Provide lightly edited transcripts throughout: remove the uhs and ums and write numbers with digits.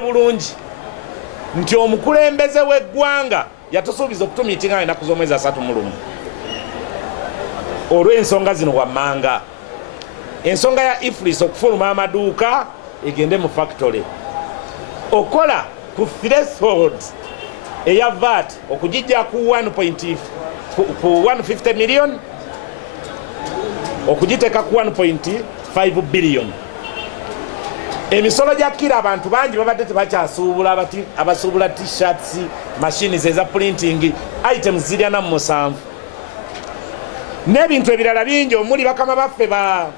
bulungi nti omukulembeze w'eggwanga yatusuubiza okutumiitinga ennaku z'omwezi 31 olw'ensonga zino wammanga. Ensonga ya Iflis okufuluma amaduuka egende mu factory, okola ku threshold eya VAT okugijja ku 150 million okugiteeka ku 1.5 billion. Emisolo gya kira abantu bangi babadde tebakyasuubula, abasuubula t-shirts, machines eza printing, items ziri 47 n'ebintu ebirala bingi omuli bakama baffe ba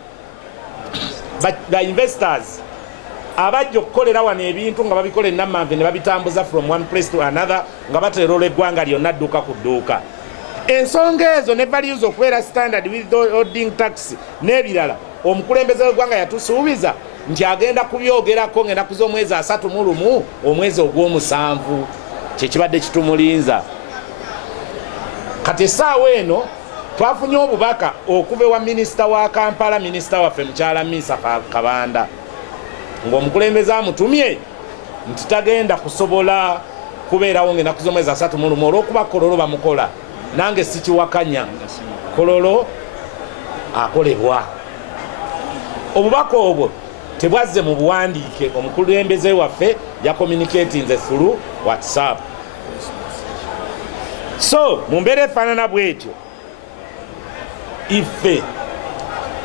investors abajja okukolera wano ebintu nga babikola ennamanve ne babitambuza from one place to another nga baterola eggwanga lyonna dduuka ku dduuka. Ensonga ezo ne values okubeera standard withholding tax n'ebirala omukulembeze w'eggwanga yatusuubiza nti agenda kubyogerako ng'ennaku z'omwezi 31 omwezi ogw'omusanvu kyekibadde kitumulinza. Kati essaawa eno twafunye obubaka okuva ewa minisita wa Kampala, minisita waffe mukyala Misa Kabanda, ng'omukulembeze amutumye nti tagenda kusobola kubeerawo ng'ennaku z'omwezi 31 olw'okuba kololo bamukola. Nange sikiwakanya, kololo akolebwa. Obubaka obwo tebwazze mu buwandiike, omukulembeze waffe yakommunikatinze through WhatsApp. So mu mbeera efaanana bwetyo iffe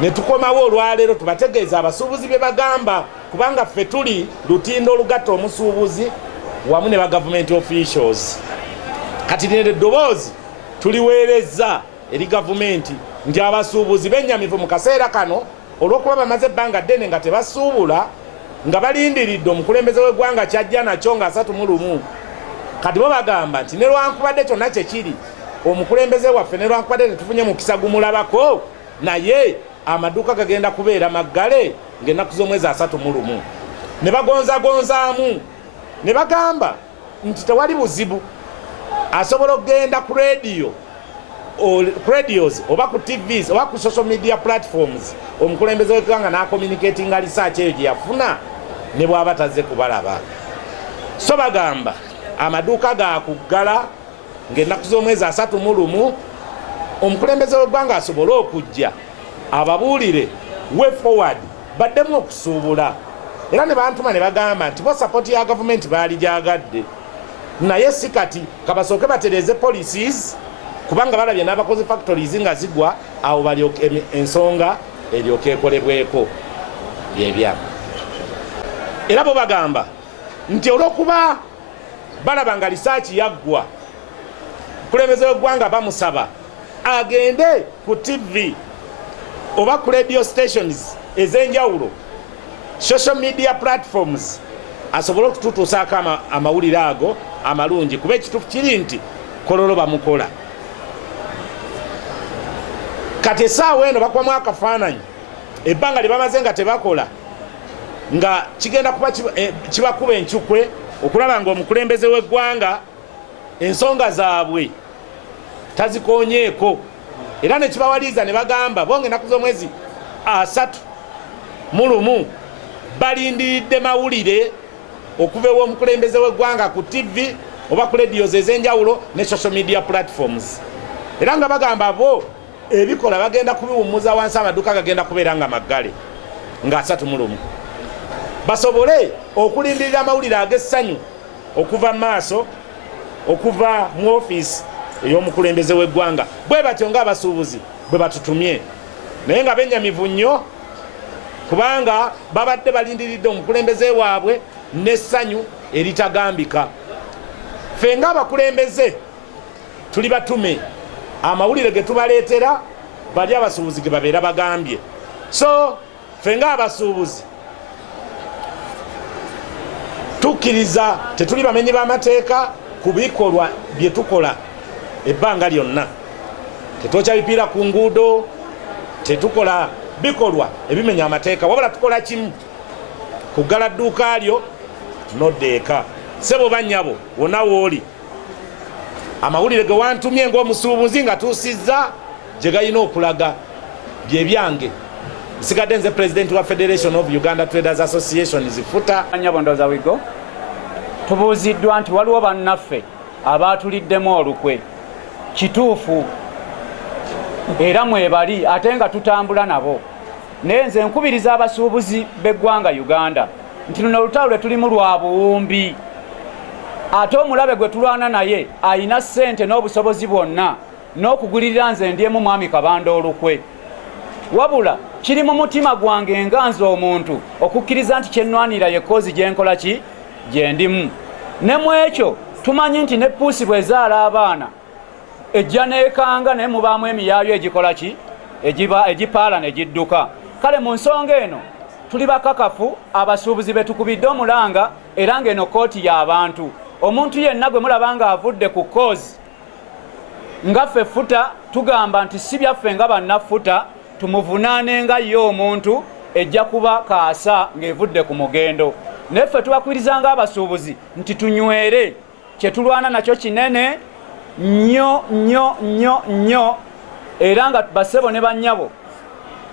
ne tukomawo olwaleero tubategeeza abasuubuzi bye bagamba, kubanga ffe tuli lutindo olugatta omusuubuzi wamu ne ba government officials. Kati lino eddoboozi tuliweereza eri gavumenti nti abasuubuzi bennyamivu mu kaseera kano olw'okuba bamaze ebbanga ddene nga tebasuubula, nga balindiridde omukulembeze w'eggwanga kyajja nakyo nga 31. Kati bo bagamba nti ne lwankubadde kyonna kyekiri omukulembeze waffe ne lwankubadde tetufunye mukisa gumulabako, naye amaduuka gagenda kubeera maggale ng'ennaku z'omwezi 31. Ne bagonzagonzaamu ne bagamba nti tewali buzibu, asobola okugenda ku radios oba ku TVs oba ku social media platforms omukulembeze w'eggwanga n'akommunicatinga research eyo gye yafuna ne bw'aba tazze kubalaba. So bagamba amaduuka gakuggala ng'ennaku z'omwezi 31 omukulembeze w'eggwanga asobole okujja ababuulire way forward baddemu okusuubula. Era ne bantuma ne bagamba nti bo support ya gavumenti baali gyagadde, naye si kati kabasooke batereeze policies kubanga balabye n'abakozi factories nga zigwa awo balyoke ensonga eryoke ekolebweko byebyamu. Era bo bagamba nti olw'okuba balaba nga lisaaki yaggwa, omukulembeze w'eggwanga bamusaba agende ku TV oba ku radio stations ez'enjawulo, social media platforms, asobole okututuusaako amawulire ago amalungi, kuba ekituufu kiri nti kololo bamukola. Kati essaawa eno bakwamu akafaananyi ebbanga lye bamaze nga tebakola nga kigenda kuba kibakuba enkyukwe okulaba ng'omukulembeze w'eggwanga ensonga zaabwe tazikonyeeko. Era ne kibawaliza ne bagamba bonge ennaku z'omwezi 31 balindiridde mawulire okuva ew'omukulembeze w'eggwanga ku TV oba ku radios ez'enjawulo ne social media platforms. Era nga bagamba bo ebikola bagenda kubiwummuza wansi, amaduuka gagenda kubeera nga maggale nga 31, basobole okulindirira amawulire ag'essanyu okuva mu maaso, okuva mu ofiisi ey'omukulembeze w'eggwanga. Bwe batyo ng'abasuubuzi bwe batutumye, naye nga bennyamivu nnyo kubanga babadde balindiridde omukulembeze waabwe n'essanyu eritagambika. Ffe ng'abakulembeze tuli batume, amawulire ge tubaleetera bali abasuubuzi ge babeera bagambye. So ffe ng'abasuubuzi tukkiriza tetuli bamenyi b'amateeka ku bikolwa bye tukola ebbanga lyonna. Tetwokya bipiira ku nguudo, tetukola bikolwa ebimenya amateeka, wabula tukola kimu, kuggala dduuka lyo noddeeka. Sebo bannyabo wonna wooli, amawulire ge wantumye ng'omusuubuzi nga tuusizza gye galina okulaga bye byange. Nsigadde nze President wa Federation of Uganda Traders Association Zifuta. Nyabondoza wigo tubuuziddwa nti waliwo bannaffe abaatuliddemu olukwe. Kituufu era mwebali ate nga tutambula nabo. Naye nze nkubiriza abasuubuzi b'eggwanga Uganda nti luno olutalo lwe tulimu lwa buwumbi. Ate omulabe gwe tulwana naye ayina ssente n'obusobozi bwonna n'okugulirira nze ndyemu mwami Kabanda olukwe. Wabula kiri mu mutima gwange nga nze omuntu okukkiriza nti kyennwanira ye koozi gyenkola ki gye ndimu. Ne mu ekyo tumanyi nti ne puusi bwezaala abaana ejja neekanga naye mubaamu emiyaayo egikola ki egipaala ne gidduka. Kale mu nsonga eno tuli bakakafu abasuubuzi be tukubidde omulanga era ng'eno kooti y'abantu. Omuntu yenna gwe mulaba nga avudde ku koozi nga ffe futa tugamba nti si byaffe nga bannaffuta tumuvunaane nga ye omuntu ejja kuba kaasa ng'evudde ku mugendo. Naye ffe tubakwiriza nga abasuubuzi nti tunywere kye tulwana nakyo kinene nnyo nnyo nnyo nnyo era nga bassebo ne bannyabo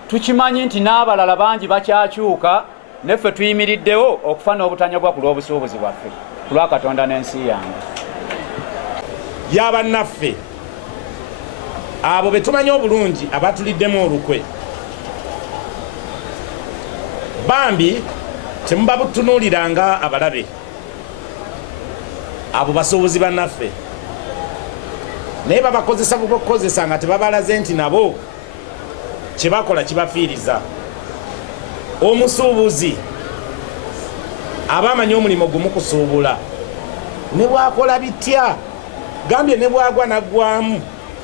tukimanyi nti n'abalala bangi bakyakyuka naye ffe tuyimiriddewo okufa n'obutanyagwa ku lw'obusuubuzi bwaffe ku lwa Katonda n'ensi yange. Y'abannaffe abo be tumanyi obulungi abatuliddemu olukwe bambi temuba butunuuliranga abalabe abo basuubuzi bannaffe naye babakozesa bukukozesa nga tebabalaze nti nabo kyebakola kibafiiriza. Omusuubuzi aba amanyi omulimu gumu kusuubula ne bwakola bitya gambye ne bwagwa naggwamu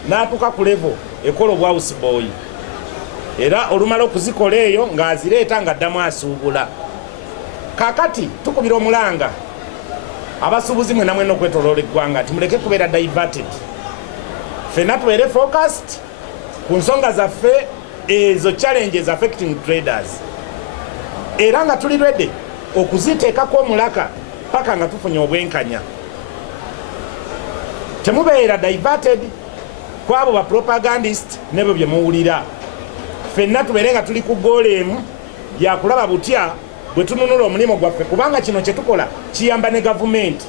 n'atuuka ku levo ekola obwa houseboy era olumala okuzikola eyo ng'azireeta ng'addamu asuubula. Kaakati tukubira omulanga abasuubuzi mwena mwena okwetoloola eggwanga nti muleke kubeera diverted, ffenna tubeere focused ku nsonga zaffe ezo challenges affecting traders era nga tuli ready okuziteekako omulaka paka nga tufunye obwenkanya. Temubeera diverted ku abo ba propagandist nebyo bye muwulira. Ffenna tubeere nga tuli ku goal emu yakulaba butya bwe tununula omulimu gwaffe kubanga kino kye tukola kiyamba ne gavumenti.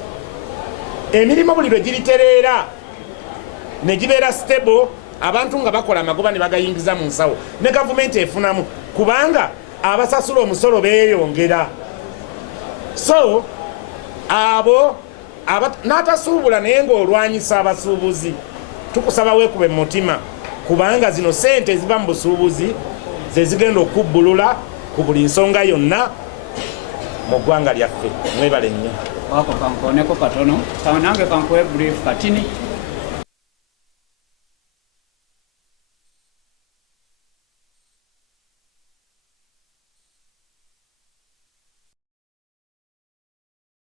Emirimu buli lwe giritereera ne gibeera stable abantu nga bakola amagoba ne bagayingiza mu nsawo ne gavumenti efunamu kubanga abasasula omusolo beeyongera. So abo n'atasuubula naye ng'olwanyisa abasuubuzi tukusaba weekube mu mutima kubanga zino sente eziva mu busuubuzi ze zigenda okubbulula ku buli nsonga yonna mu ggwanga lyaffe. Mwebale nnyo. Wako kankoneko katono nange kankuwe brief katini